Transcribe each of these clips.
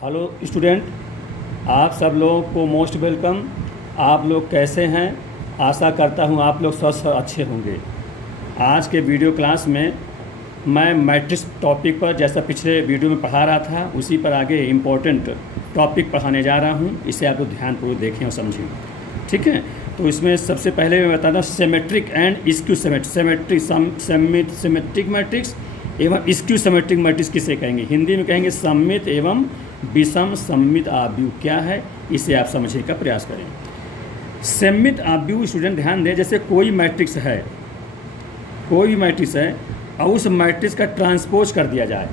Hello student, आप सब लोगों को मोस्ट वेलकम। आप लोग कैसे हैं? आशा करता हूं आप लोग स्वस्थ और अच्छे होंगे। आज के वीडियो क्लास में मैं मैट्रिक्स टॉपिक पर, जैसा पिछले वीडियो में पढ़ा रहा था, उसी पर आगे इम्पोर्टेंट टॉपिक पढ़ाने जा रहा हूं। इसे आप लोग ध्यानपूर्वक देखें और समझें, ठीक है। तो इसमें सबसे पहले मैं बताता हूँ symmetric and skew symmetric matrix एवं स्क्यू सिमेट्रिक मैट्रिक्स किसे कहेंगे? हिंदी में कहेंगे सममित एवं विषम सममित आव्यूह। क्या है, इसे आप समझने का प्रयास करें। सममित आव्यूह स्टूडेंट ध्यान दें, जैसे कोई मैट्रिक्स है, कोई भी मैट्रिक्स है और उस मैट्रिक्स का ट्रांसपोज कर दिया जाए।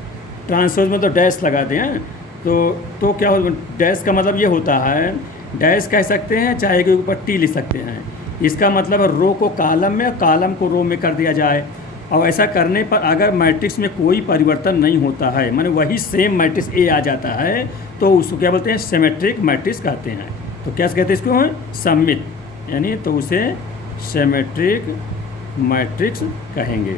ट्रांसपोज में तो डैश लगा दें, तो क्या हो, डैश का मतलब ये होता है, डैश कह सकते हैं, चाहे के ऊपर टी लिख सकते हैं। इसका मतलब है रो को कॉलम में और कॉलम को रो में कर दिया जाए। और ऐसा करने पर अगर मैट्रिक्स में कोई परिवर्तन नहीं होता है, माने वही सेम मैट्रिक्स ए आ जाता है, तो उसको क्या बोलते हैं? सिमेट्रिक मैट्रिक्स कहते हैं। तो क्या कहते हैं इसको? सममित, यानी तो उसे सिमेट्रिक मैट्रिक्स कहेंगे।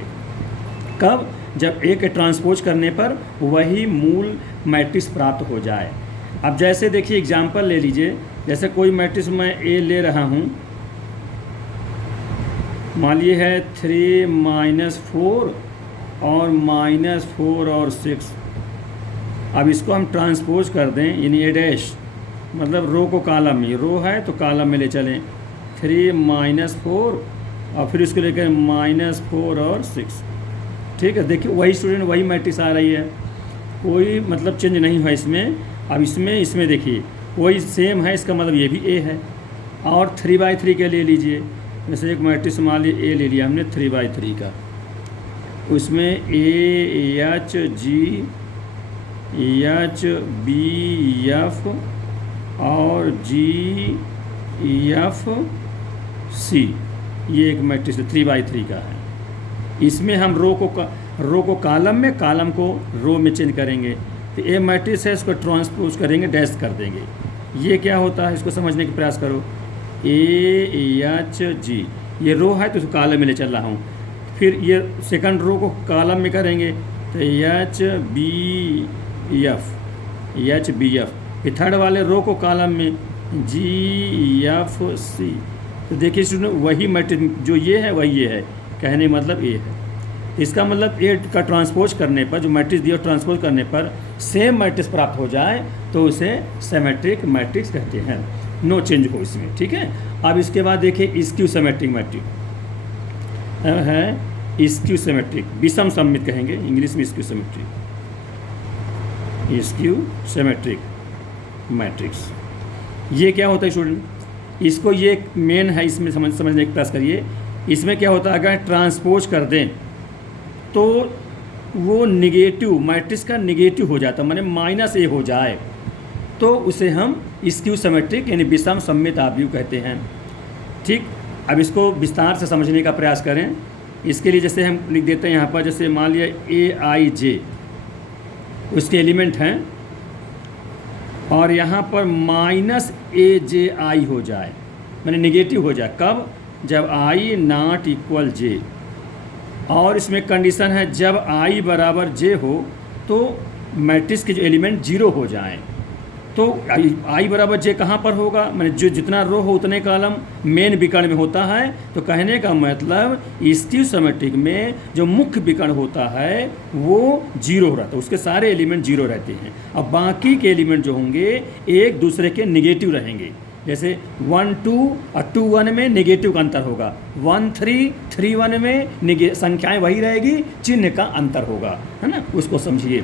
कब? जब ए के ट्रांसपोज करने पर वही मूल मैट्रिक्स प्राप्त हो जाए। अब जैसे देखिए एग्जाम्पल ले लीजिए, जैसे कोई मैट्रिक्स मैं ए ले रहा हूँ, मान लिए है 3 -4 और -4 और 6। अब इसको हम ट्रांसपोज कर दें, यानी ए डैश, मतलब रो को कॉलम में, रो है तो कॉलम में ले चलें, 3 -4 और फिर इसको लेकर -4 और 6। ठीक है, देखिए वही स्टूडेंट वही मैट्रिक्स आ रही है, कोई मतलब चेंज नहीं है इसमें। अब इसमें देखिए वही सेम है, इसका मतलब ये भी ए है। और 3/3 के ले लीजिए, जैसे एक मैट्रिक्स मान लीजिए ए ले लिया हमने 3/3 का, उसमें AHGHBF और GFC, ये एक मैट्रिक्स 3/3 का है। इसमें हम रो को कॉलम में, कॉलम को रो में चेंज करेंगे। तो ए मैट्रिक्स है, इसको ट्रांसपोज करेंगे, डैश कर देंगे। ये क्या होता है, इसको समझने का प्रयास करो। AHG, ये रो है तो उसको कॉलम में ले चल रहा हूँ। फिर ये सेकंड रो को कॉलम में करेंगे तो HBF, फिर थर्ड वाले रो को कॉलम में GFC। तो देखिए स्टूडेंट वही मैट्रिक्स जो ये है वही ये है, कहने मतलब ए है। इसका मतलब ए का ट्रांसपोज करने पर, जो मैट्रिक्स दिया ट्रांसपोज करने पर सेम मैट्रिक्स प्राप्त हो जाए तो उसे सिमेट्रिक मैट्रिक्स कहते हैं, नो चेंज हो इसमें। ठीक है। अब इसके बाद देखिए स्क्यू सिमेट्रिक मैट्रिक्स है, स्क्यू सिमेट्रिक विषम सममित कहेंगे इंग्लिश में, स्क्यू सिमेट्रिक मैट्रिक्स। ये क्या होता है स्टूडेंट? इसको ये मेन है, इसमें समझने का प्रयास करिए। इसमें क्या होता है, अगर ट्रांसपोज कर दें तो वो निगेटिव, मैट्रिक्स का निगेटिव हो जाता है, माने -a हो जाए, तो उसे हम स्क्यू सिमेट्रिक यानी विषम सममित आव्यूह कहते हैं। ठीक। अब इसको विस्तार से समझने का प्रयास करें। इसके लिए जैसे हम लिख देते हैं यहाँ पर, जैसे मान लिया AIJ उसके एलिमेंट हैं और यहाँ पर -AJI हो जाए, माने निगेटिव हो जाए। कब? जब I ≠ J। और इसमें कंडीशन है जब I = J हो तो मैट्रिक्स के जो एलिमेंट 0 हो जाएं। तो I = J कहाँ पर होगा? मैंने जो जितना रो हो उतने कॉलम मेन विकर्ण में होता है। तो कहने का मतलब स्क्यू सिमेट्रिक में जो मुख्य विकर्ण होता है वो 0 रहता है, उसके सारे एलिमेंट 0 रहते हैं। अब बाकी के एलिमेंट जो होंगे एक दूसरे के निगेटिव रहेंगे। जैसे 1 2 और 2 1 में निगेटिव का अंतर होगा, 1 3 3 1 में संख्याएं वही रहेगी, चिन्ह का अंतर होगा, है ना, उसको समझिए।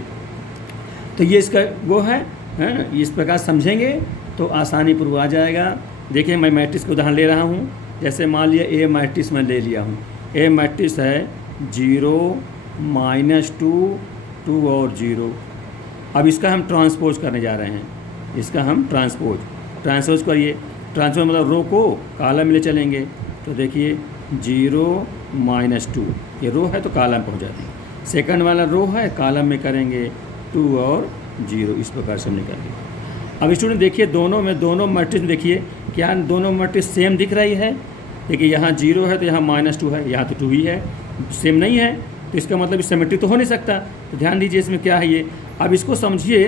तो ये इसका वो है ना, इस प्रकार समझेंगे तो आसानी पूर्वक आ जाएगा। देखिए मैं मैट्रिक्स का उदाहरण ले रहा हूँ, जैसे मान लिया ए मैट्रिक्स मैं ले लिया हूँ। ए मैट्रिक्स है 0 -2 2 और 0। अब इसका हम ट्रांसपोज करने जा रहे हैं, इसका हम ट्रांसपोज करिए। ट्रांसपोज मतलब रो को कॉलम में ले चलेंगे। तो देखिए 0 -2, ये रो है तो कॉलम पहुँच जाते हैं। सेकंड वाला रो है, कॉलम में करेंगे 2 और 0, इस प्रकार से हम निकालेंगे। अब स्टूडेंट देखिए दोनों मैट्रिक्स में देखिए क्या दोनों मैट्रिक्स सेम दिख रही है। देखिए यहाँ 0 है तो यहाँ -2 है, यहाँ तो 2 ही है, सेम नहीं है, तो इसका मतलब सिमेट्रिक तो हो नहीं सकता। तो ध्यान दीजिए इसमें क्या है ये। अब इसको समझिए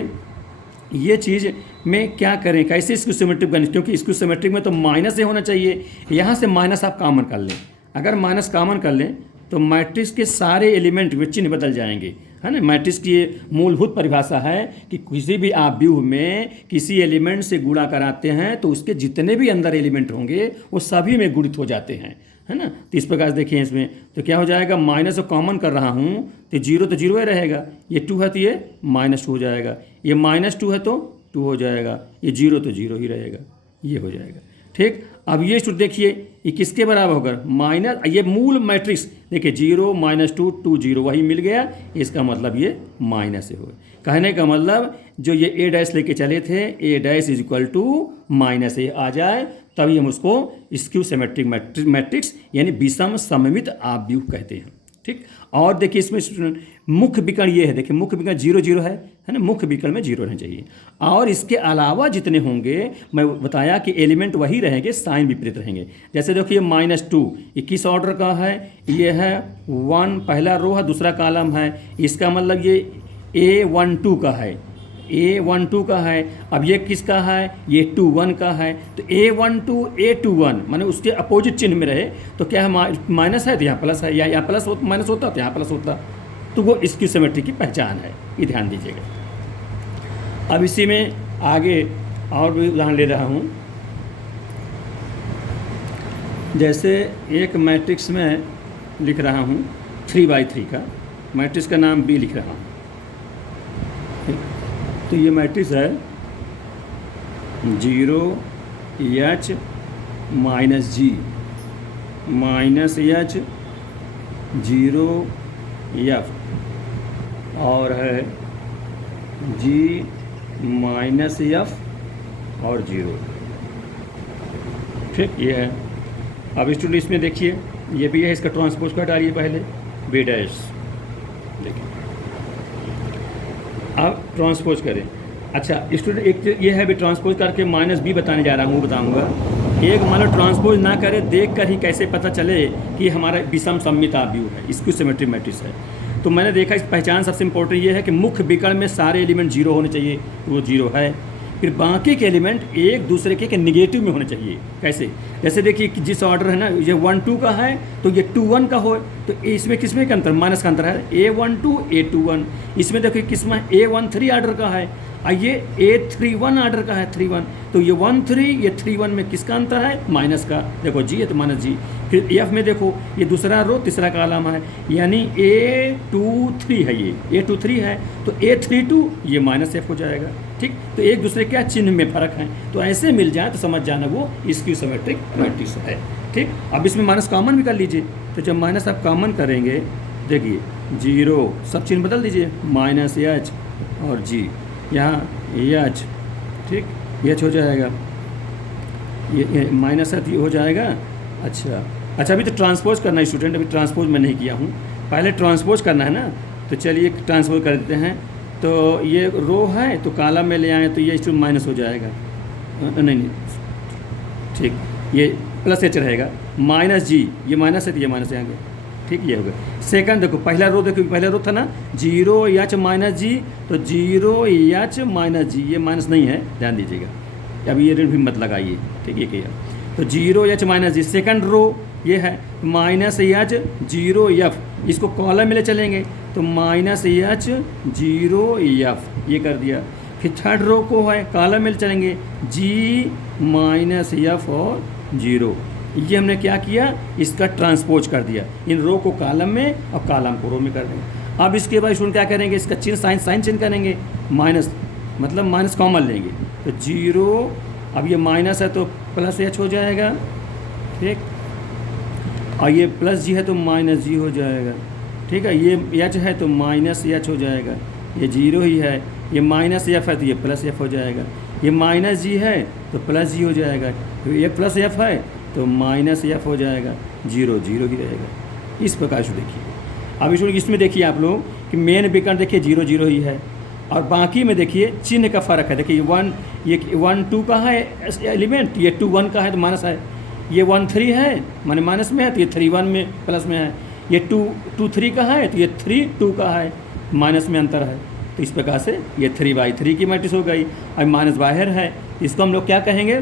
ये चीज़ में क्या करें, कैसे इसको सिमेट्रिक बने, क्योंकि इसको सिमेट्रिक में तो माइनस से होना चाहिए। यहाँ से माइनस आप कॉमन कर लें, अगर माइनस कॉमन कर लें तो मैट्रिक्स के सारे एलिमेंट में चिन्ह बदल जाएंगे, है ना। मैट्रिक्स की ये मूलभूत परिभाषा है कि किसी भी आप व्यूह में किसी एलिमेंट से गुणा कराते हैं तो उसके जितने भी अंदर एलिमेंट होंगे वो सभी में गुणित हो जाते हैं, है ना। तो इस प्रकार से देखिए इसमें तो क्या हो जाएगा, माइनस को कॉमन कर रहा हूँ तो जीरो ही रहेगा, ये 2 है तो ये -2 हो जाएगा, ये -2 है तो 2 हो जाएगा, ये 0 तो 0 ही रहेगा, ये हो जाएगा। ठीक, अब ये स्टूडेंट देखिए ये किसके बराबर होगा, माइनस, ये मूल मैट्रिक्स देखिए 0 -2 2 0 वही मिल गया, इसका मतलब ये माइनस से होगा। कहने का मतलब जो ये ए डैश लेके चले थे, A dash is equal to minus A आ जाए, तभी हम उसको स्क्यू सिमेट्रिक मैट्रिक्स यानी विषम सममित आव्यूह कहते हैं। ठीक, और देखिए इसमें स्टूडेंट मुख्य विकर्ण ये है, देखिए मुख्य विकर्ण 0 0 है ना, मुख्य विकर्ण में 0 रहना चाहिए। और इसके अलावा जितने होंगे मैं बताया कि एलिमेंट वही रहेंगे, साइन विपरीत रहेंगे। जैसे देखिए -2 ये किस ऑर्डर का है, ये है 1 पहला रो है, दूसरा कॉलम है, इसका मतलब ये A12 का है, A12 का है। अब ये किसका है, ये 21 का है, तो A12 A21 माने उसके अपोजिट चिन्ह में रहे तो क्या है, माइनस है तो यहाँ प्लस है, या यहाँ प्लस माइनस होता तो यहाँ प्लस होता, तो वो स्क्यू सिमेट्री की पहचान है, ये ध्यान दीजिएगा। अब इसी में आगे और भी उदाहरण ले रहा हूँ। जैसे एक मैट्रिक्स में लिख रहा हूँ 3×3 का, मैट्रिक्स का नाम B लिख रहा हूँ। तो ये मैट्रिक्स है 0 H -G -H 0 F और है G -F और 0। ठीक, ये है। अब स्टूडेंट इसमें देखिए ये भी है, इसका ट्रांसपोज का डालिए पहले B डैश, देखिए अब ट्रांसपोज करें। अच्छा स्टूडेंट एक ये है भी ट्रांसपोज करके -B बताने जा रहा हूँ, बताऊँगा। एक मान लो ट्रांसपोज ना करे, देख कर ही कैसे पता चले कि हमारा विषम सममित आव्यूह है, स्क्यू सिमेट्रिक मैट्रिक्स है। तो मैंने देखा इस पहचान सबसे इंपॉर्टेंट ये है कि मुख्य विकर्ण में सारे एलिमेंट 0 होने चाहिए, वो 0 है। फिर बाकी के एलिमेंट एक दूसरे के निगेटिव में होने चाहिए। कैसे, जैसे देखिए कि जिस ऑर्डर है ना, ये 1 2 का है तो ये 2 1 का हो, तो इसमें किसमें का अंतर, माइनस का अंतर है, A12 A21। इसमें देखिए किसमें A13 ऑर्डर का है और ये A31 ऑर्डर का है 3 1, तो ये 1 3 ये 3 1 में किसका अंतर है, माइनस का, देखो G है तो -G। फिर F में देखो ये दूसरा रो तीसरा कॉलम है, यानी A23 है, ये A23 है तो A32 ये -F हो जाएगा। ठीक, तो एक दूसरे क्या चिन्ह में फर्क है, तो ऐसे मिल जाए तो समझ जाना वो स्क्यू सिमेट्रिक मैट्रिक्स है। ठीक, अब इसमें माइनस कॉमन भी कर लीजिए, तो जब माइनस आप कॉमन करेंगे देखिए 0 सब चिन्ह बदल दीजिए, -H और G, यहाँ H, ठीक, H हो जाएगा, ये माइनस है तो ये हो जाएगा। अच्छा अभी तो ट्रांसपोज करना है स्टूडेंट, अभी ट्रांसपोज मैं नहीं किया हूँ, पहले ट्रांसपोज करना है ना, तो चलिए ट्रांसपोज कर देते हैं। तो ये रो है तो कॉलम में ले आए तो ये स्टूडेंट माइनस हो जाएगा, नहीं ठीक, ये +H रहेगा, -G ये माइनस है तो ये माइनस आएंगे। ठीक, ये हो गया। सेकंड देखो, पहला रो देखो, पहला रो था ना 0 H -G, तो 0 H -G ये माइनस नहीं है, ध्यान दीजिएगा, अभी ये ऋण भी मत लगाइए। ठीक, ये किया तो 0 H -G। सेकंड रो ये है -H 0 F, इसको कॉलम में ले चलेंगे तो -H 0 F ये कर दिया। फिर थर्ड रो को है कॉलम में ले चलेंगे G -F और 0, ये हमने क्या किया, इसका ट्रांसपोज कर दिया, इन रो को कॉलम में और कॉलम को रो में कर देंगे। अब इसके बाद स्टूडेंट क्या करेंगे, इसका चिन्ह साइन चिन्ह करेंगे, माइनस मतलब माइनस कॉमन लेंगे तो 0, अब ये माइनस है तो +H हो जाएगा। ठीक, और ये +G है तो -G हो जाएगा। ठीक है, ये H है तो -H हो जाएगा, ये 0 ही है, ये -F है तो ये +F हो जाएगा, ये -G है तो +G हो जाएगा, तो ये +F है तो -F हो जाएगा, 0 0 ही रहेगा। इस प्रकार से देखिए। अब इसमें देखिए आप लोग कि मेन विकर्ण देखिए 0 0 ही है, और बाकी में देखिए चिन्ह का फ़र्क है। देखिए 1 2 का है एलिमेंट, ये 2 1 का है तो माइनस है, ये 1 3 है माने माइनस में है तो ये 3 1 में प्लस में है, ये 2 2 3 का है तो ये 3 2 का है, माइनस में अंतर है। तो इस प्रकार से ये 3/3 की मैट्रिक्स हो गई। अब माइनस बाहर है, इसको हम लोग क्या कहेंगे,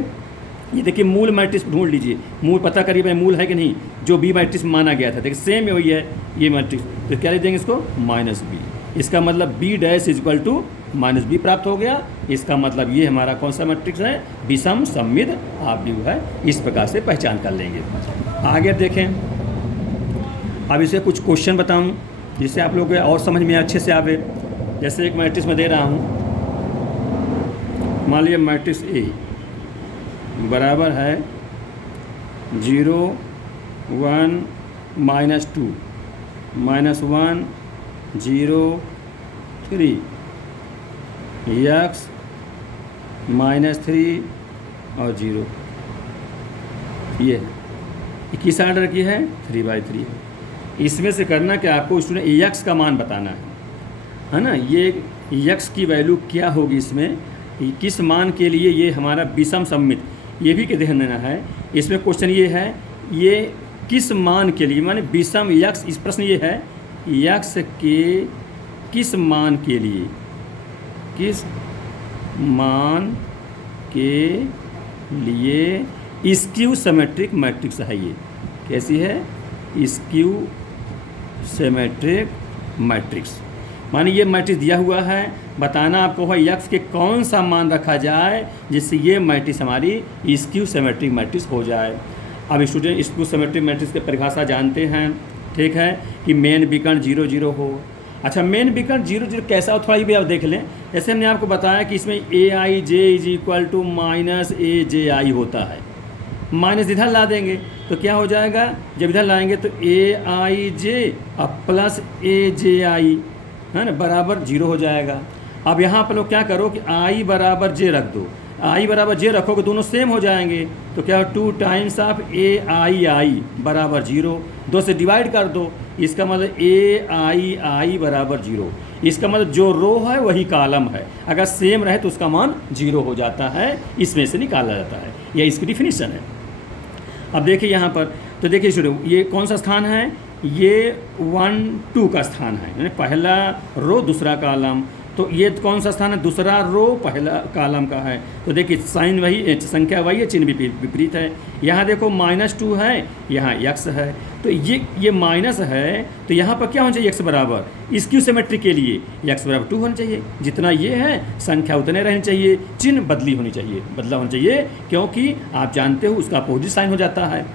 ये देखिए मूल मैट्रिक्स ढूंढ लीजिए, मूल पता करिए भाई मूल है कि नहीं, जो बी मैट्रिक्स माना गया था, देखिए सेम वही है ये मैट्रिक्स, तो क्या लिख देंगे इसको -b। इसका मतलब b dash equal to -b प्राप्त हो गया। इसका मतलब ये हमारा कौन सा मैट्रिक्स है, विषम सममित आव्यूह है। इस प्रकार से पहचान कर लेंगे। आगे देखें, अब इसे कुछ क्वेश्चन बताऊं जिससे आप लोगों को और समझ में अच्छे से आवे। जैसे एक मैट्रिक्स में दे रहा हूं, मान लीजिए मैट्रिक्स ए बराबर है 0 1 -2 -1 0 3 x -3 और 0। ये किस ऑर्डर की है, 3/3 है। इसमें से करना क्या, आपको स्टूडेंट x का मान बताना है ना। ये x की वैल्यू क्या होगी, इसमें किस मान के लिए ये हमारा विषम सममित, ये भी के ध्यान देना है। इसमें क्वेश्चन ये है, ये किस मान के लिए, माने विषम x, इस प्रश्न ये है x के किस मान के लिए, किस मान के लिए स्क्यू सिमेट्रिक मैट्रिक्स है। ये कैसी है, स्क्यू सिमेट्रिक मैट्रिक्स। माने ये मैट्रिक्स दिया हुआ है, बताना आपको है x के कौन सा मान रखा जाए जिससे ये मैट्रिक्स हमारी स्क्यू सिमेट्रिक मैट्रिक्स हो जाए। अब स्टूडेंट स्क्यू सिमेट्रिक मैट्रिक्स की परिभाषा जानते हैं, ठीक है, कि मेन विकर्ण 0 0 हो। अच्छा, मेन विकर्ण 0 0 कैसा हो, थोड़ा ये भी आप देख लें। जैसे हमने आपको बताया कि इसमें aij is equal to -aj होता है, माइनस इधर ला देंगे तो क्या हो जाएगा, जब इधर लाएंगे तो aij अब प्लस aj है ना बराबर 0 हो जाएगा। अब यहाँ पर लोग क्या करो कि i बराबर j रख दो, i बराबर j रखोगे दोनों सेम हो जाएंगे, तो क्या हो 2 टाइम्स ऑफ ai बराबर 0, 2 से डिवाइड कर दो, इसका मतलब ai बराबर 0। इसका मतलब जो रो है वही कॉलम है, अगर सेम रहे तो उसका मान 0 हो जाता है, इसमें से निकाला जाता है। यह इसकी डिफिनीशन है। अब देखिए यहाँ पर, तो देखिए स्टूडेंट ये कौन सा स्थान है, ये 1 2 का स्थान है, यानी पहला रो दूसरा कॉलम। तो ये कौन सा स्थान है, दूसरा रो पहला कॉलम का है। तो देखिए साइन वही, संख्या वही है, चिन्ह विपरीत है। यहाँ देखो -2 है, यहाँ x है, तो ये माइनस है, तो यहाँ पर क्या होना चाहिए, x बराबर, स्क्यू सिमेट्री के लिए x बराबर 2 होना चाहिए। जितना ये है संख्या उतने रहनी चाहिए, चिन्ह बदला होना चाहिए, क्योंकि आप जानते हो उसका अपोजिट साइन हो जाता है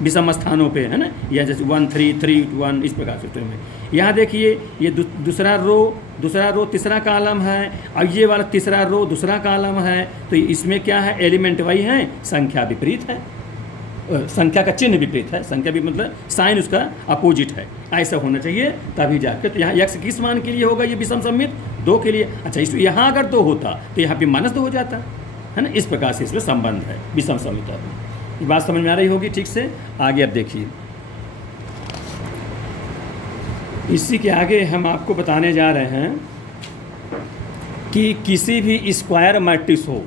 विषम स्थानों पे, है ना, या जैसे 1 3 3 1 इस प्रकार से। यहाँ देखिए ये दूसरा रो तीसरा कॉलम है, और ये वाला तीसरा रो दूसरा कॉलम है, तो इसमें क्या है, एलिमेंट वही है, संख्या विपरीत है, संख्या का चिन्ह विपरीत है, संख्या भी मतलब साइन उसका अपोजिट है, ऐसा होना चाहिए तभी जाकर। तो यहाँ x किस मान के लिए होगा, ये विषम सममित 2 के लिए। अच्छा, इस यहाँ अगर 2 होता तो यहाँ पे -2 हो जाता है ना। इस प्रकार से इसमें संबंध है विषम सममित। ये बात समझ में आ रही होगी ठीक से। आगे अब देखिए, इसी के आगे हम आपको बताने जा रहे हैं कि किसी भी स्क्वायर मैट्रिक्स हो,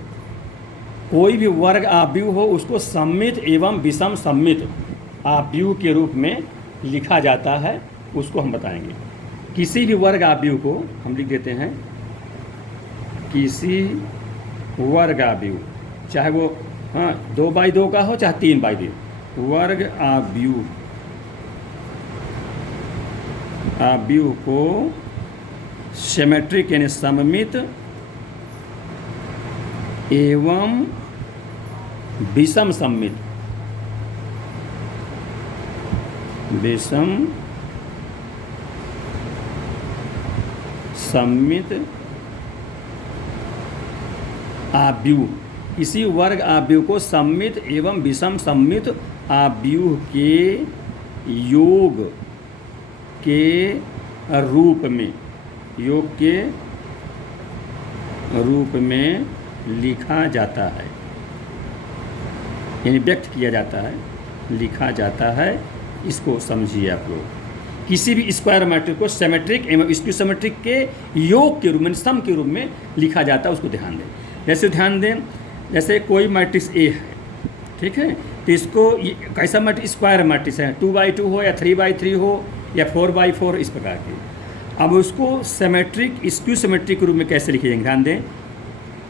कोई भी वर्ग आव्यूह हो, उसको सममित एवं विषम सममित आव्यूह के रूप में लिखा जाता है, उसको हम बताएंगे। किसी भी वर्ग आव्यूह को हम लिख देते हैं, किसी वर्ग आव्यूह, चाहे वो 2/2 का हो चाहे 3/2, वर्ग आव्यूह को सिमेट्रिक यानी सममित एवं विषम सममित आव्यूह, इसी वर्ग आव्यूह को सममित एवं विषम सममित आव्यूह के योग के रूप में लिखा जाता है, यानी व्यक्त किया जाता है, लिखा जाता है। इसको समझिए आप लोग। किसी भी स्क्वायर मैट्रिक्स को सिमेट्रिक एवं स्क्यू सिमेट्रिक के योग के रूप में, सम के रूप में लिखा जाता है, उसको ध्यान दें। जैसे ध्यान दें, जैसे कोई मैट्रिक्स ए है, ठीक है, तो इसको कैसा मैट्रिक्स, स्क्वायर मैट्रिक्स है, 2/2 हो या 3/3 हो या 4/4 इस प्रकार की। अब उसको सिमेट्रिक स्क्यू सिमेट्रिक के रूप में कैसे लिखे जाएंगे, ध्यान दें।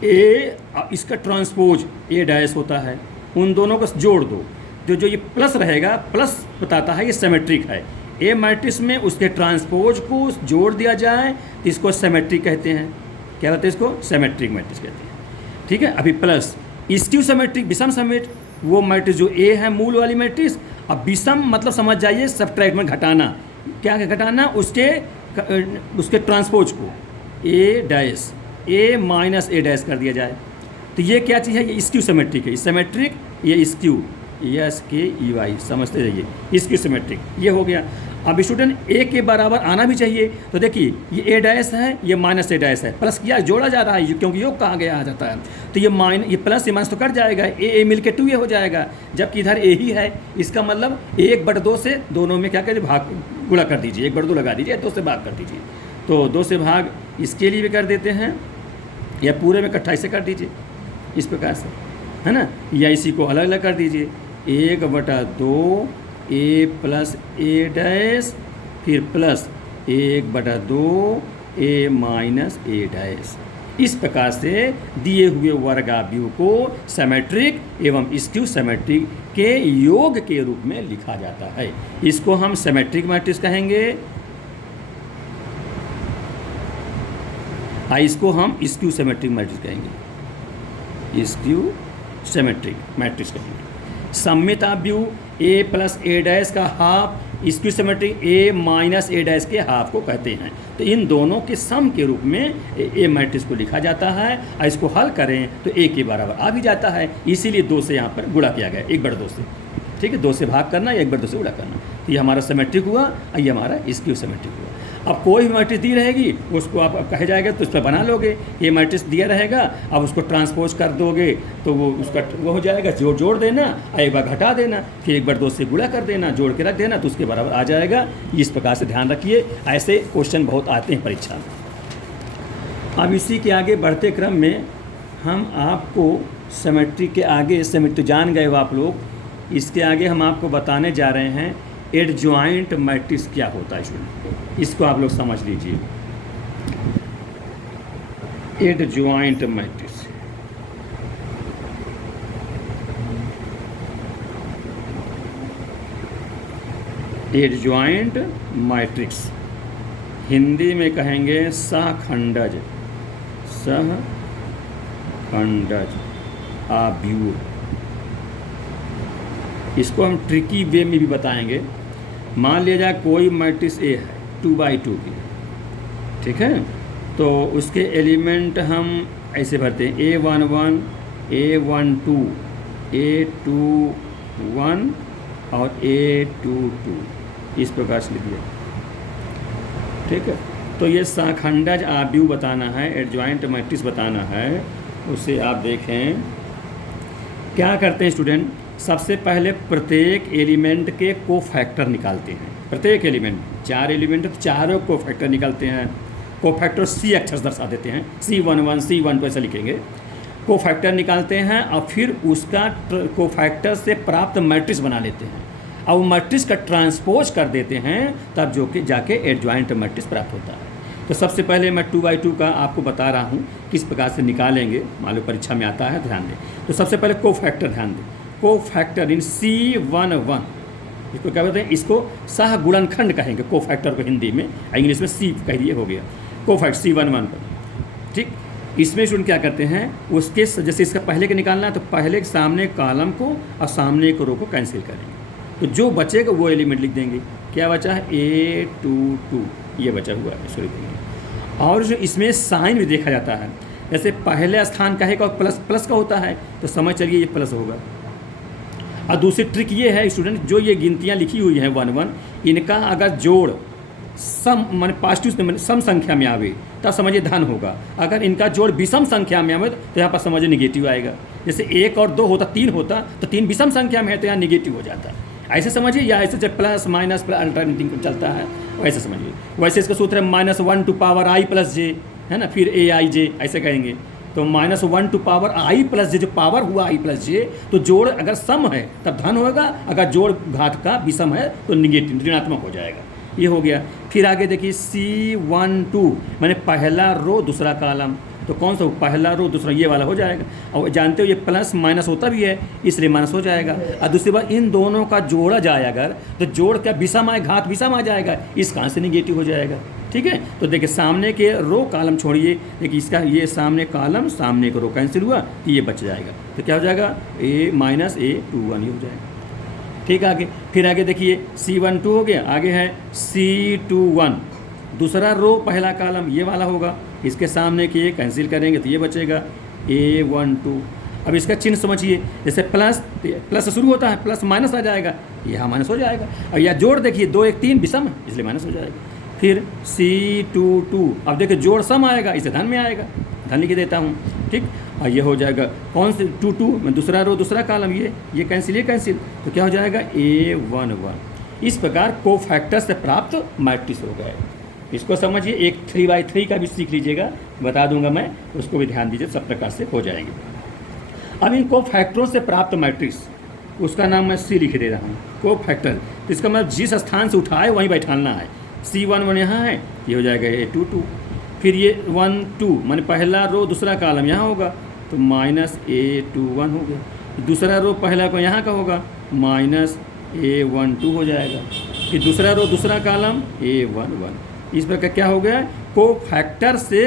ए इसका ट्रांसपोज ए डैश होता है, उन दोनों को जोड़ दो, जो ये प्लस रहेगा, प्लस बताता है ये सिमेट्रिक है। ए मैट्रिक्स में उसके ट्रांसपोज को जोड़ दिया जाए तो इसको सिमेट्रिक कहते हैं। क्या कहते हैं इसको? सिमेट्रिक मैट्रिक्स कहते हैं। ठीक है, अभी प्लस स्क्यू सिमेट्रिक, विषम समेट, वो मैट्रिक्स जो ए है मूल वाली मैट्रिक्स। अब विषम मतलब समझ जाइए सब्ट्रैक्ट में घटाना। क्या घटाना? उसके ट्रांसपोज को ए डैश, ए माइनस ए डैश कर दिया जाए। तो ये क्या चीज़ है? ये स्क्यू सिमेट्रिक है। सिमेट्रिक ये स्क्यू, एस के ई वाई, समझते जाइए, स्क्यू सिमेट्रिक ये हो गया। अब स्टूडेंट ए के बराबर आना भी चाहिए। तो देखिए ये ए डैश है, ये माइनस ए डैश है, प्लस किया जोड़ा जा रहा है क्योंकि योग कहाँ गया आ जाता है। तो ये प्लस ये माइनस तो कट जाएगा, ए मिल के 2 ए हो जाएगा, जबकि इधर ए ही है। इसका मतलब 1/2 से दोनों में क्या करें, भाग गुणा कर दीजिए, 1/2 लगा दीजिए, 2 से भाग कर दीजिए। तो 2 से भाग इसके लिए भी कर देते हैं, या पूरे में 28 से कर दीजिए इस प्रकार से, है ना। या इसी को अलग अलग कर दीजिए, 1/2 ए प्लस ए डैश, फिर प्लस 1/2 ए माइनस ए डैश। इस प्रकार से दिए हुए वर्गाव्यूह को सिमेट्रिक एवं स्क्यू सिमेट्रिक के योग के रूप में लिखा जाता है। इसको हम सिमेट्रिक मैट्रिक्स कहेंगे, इसको हम स्क्यू सिमेट्रिक मैट्रिक्स कहेंगे, स्क्यू सिमेट्रिक मैट्रिक्स कहेंगे। सममिताव्यूह ए प्लस ए डैश का हाफ, स्क्यू सिमेट्रिक ए माइनस ए डैश के हाफ को कहते हैं। तो इन दोनों के सम के रूप में ए मैट्रिक्स को लिखा जाता है, और इसको हल करें तो ए के बराबर आ भी जाता है। इसीलिए 2 से यहाँ पर गुणा किया गया, 1/2 से। ठीक है, 2 से भाग करना या 1/2 से गुणा करना। तो ये हमारा सिमेट्रिक हुआ और ये हमारा स्क्यू सिमेट्रिक हुआ। अब कोई भी मैट्रिक्स दी रहेगी उसको आप कहे जाएगा तो उस पर बना लोगे। ये मैट्रिक्स दिया रहेगा, अब उसको ट्रांसपोज कर दोगे तो वो उसका वो हो जाएगा, जोड़ देना और एक बार घटा देना, फिर 1/2 से गुणा कर देना, जोड़ के रख देना, तो उसके बराबर आ जाएगा। इस प्रकार से ध्यान रखिए, ऐसे क्वेश्चन बहुत आते हैं परीक्षा में। अब इसी के आगे बढ़ते क्रम में हम आपको सिमेट्रिक के आगे, सिमेट्रिक जान गए हो आप लोग, इसके आगे हम आपको बताने जा रहे हैं एडजॉइंट मैट्रिक्स क्या होता है। स्टूडेंट इसको आप लोग समझ लीजिए, adjoint matrix. Adjoint matrix Hindi में कहेंगे सहखंडज, सहखंडज आव्यूह। इसको हम ट्रिकी वे में भी बताएंगे। मान लिया जाए कोई मैट्रिक्स ए है 2/2 की, ठीक है, तो उसके एलिमेंट हम ऐसे भरते हैं A11, A12, A21 और A22, इस प्रकार से लिख दिया। ठीक है, तो ये सहखंडज आव्यूह बताना है, एडजॉइंट मैट्रिक्स बताना है। उसे आप देखें क्या करते हैं स्टूडेंट। सबसे पहले प्रत्येक एलिमेंट के कोफैक्टर निकालते हैं। प्रत्येक एलिमेंट, 4 एलिमेंट तो चारों कोफैक्टर निकालते हैं। कोफैक्टर C अक्षर दर्शा देते हैं, C11 C12 ऐसे लिखेंगे। कोफैक्टर निकालते हैं और फिर उसका कोफैक्टर से प्राप्त मैट्रिक्स बना लेते हैं, और वो मैट्रिक्स का ट्रांसपोज कर देते हैं, तब जो कि जाके एडजॉइंट मैट्रिक्स प्राप्त होता है। तो सबसे पहले मैं 2/2 का आपको बता रहा हूँ किस प्रकार से निकालेंगे, मालूम परीक्षा में आता है, ध्यान दें। तो सबसे पहले कोफैक्टर ध्यान दें, कोफैक्टर इन C11, इसको क्या कहते हैं, इसको सहगुणनखंड कहेंगे कोफैक्टर को हिंदी में, इंग्लिश में C कह दिए, हो गया कोफैक्टर C11 पर। ठीक, इसमें स्टूडेंट क्या करते हैं, उसके जैसे इसका पहले के निकालना है तो पहले के सामने कॉलम को और सामने के रो को कैंसिल करेंगे, तो जो बचेगा वो एलिमेंट लिख देंगे। क्या बचा है, A22 ये बचा हुआ है, इसको लिख देंगे। और जो इसमें साइन भी देखा जाता है, जैसे पहले स्थान कहेगा और प्लस का होता है तो समझ चलिए ये प्लस होगा। और दूसरी ट्रिक ये है स्टूडेंट, जो ये गिनतियाँ लिखी हुई हैं 1 इनका अगर जोड़ सम मान पॉजिटिव सम संख्या में आवे तब समझिए धन होगा, अगर इनका जोड़ विषम संख्या में आवे तो यहाँ पर समझिए निगेटिव आएगा। जैसे 1 और 2 होता 3 होता तो 3 विषम संख्या में है तो यहाँ निगेटिव हो जाता है, ऐसे समझिए। या ऐसे जब प्लस माइनस प्लस अल्टरनेटिंग चलता है वैसे समझिए। वैसे इसका सूत्र है -1 to power i plus j, है ना, फिर aij ऐसे कहेंगे। तो -1 to power i plus j, जो पावर हुआ i प्लस j, तो जोड़ अगर सम है तब धन होगा, अगर जोड़ घात का विषम है तो निगेटिव ऋणात्मक हो जाएगा। ये हो गया। फिर आगे देखिए C12 मैंने पहला रो दूसरा कॉलम, तो कौन सा पहला रो दूसरा ये वाला हो जाएगा। और जानते हो ये प्लस माइनस होता भी है, इसलिए माइनस हो जाएगा। और दूसरी बात इन दोनों का जोड़ा जाए अगर, तो जोड़ क्या विषम आए, घात विषम आ जाएगा, इस कहाँ से निगेटिव हो जाएगा। ठीक है, तो देखिए सामने के रो कॉलम छोड़िए, देखिए इसका ये सामने कॉलम सामने का रो कैंसिल हुआ, तो ये बच जाएगा। तो क्या हो जाएगा, A माइनस A21 ही हो जाएगा। ठीक है, आगे फिर आगे देखिए C12 हो गया, आगे है C21 दूसरा रो पहला कॉलम ये वाला होगा, इसके सामने के ये कैंसिल करेंगे तो ये बचेगा A12। अब इसका चिन्ह समझिए, जैसे प्लस से शुरू होता है, प्लस माइनस आ जाएगा, यहाँ माइनस हो जाएगा। और यह जोड़ देखिए 2 1 3 विषम है, इसलिए माइनस हो जाएगा। फिर C22, अब देखिए जोड़ सम आएगा, इसे धन में आएगा, धन लिख देता हूँ। ठीक, और ये हो जाएगा कौन से 22 में दूसरा रो दूसरा कॉलम, ये कैंसिल ये कैंसिल, तो क्या हो जाएगा A11। इस प्रकार कोफैक्टर से प्राप्त मैट्रिक्स हो गए। इसको समझिए, एक 3x3 का भी सीख लीजिएगा, बता दूंगा मैं, उसको भी ध्यान दीजिए, सब प्रकार से हो जाएंगे। अब इन कोफैक्टरों से प्राप्त मैट्रिक्स, उसका नाम मैं C लिख दे रहा हूँ, कोफैक्टर। तो इसका मतलब जिस स्थान से उठाए वहीं बैठाना है। C11 यहाँ है, ये हो जाएगा A22। फिर ये 1 2 माने पहला रो दूसरा कॉलम यहाँ होगा, तो माइनस A21 हो गया। दूसरा रो पहला को यहाँ का होगा, माइनस A12 हो जाएगा। फिर दूसरा रो दूसरा कॉलम A11। इस प्रकार क्या हो गया, कोफैक्टर से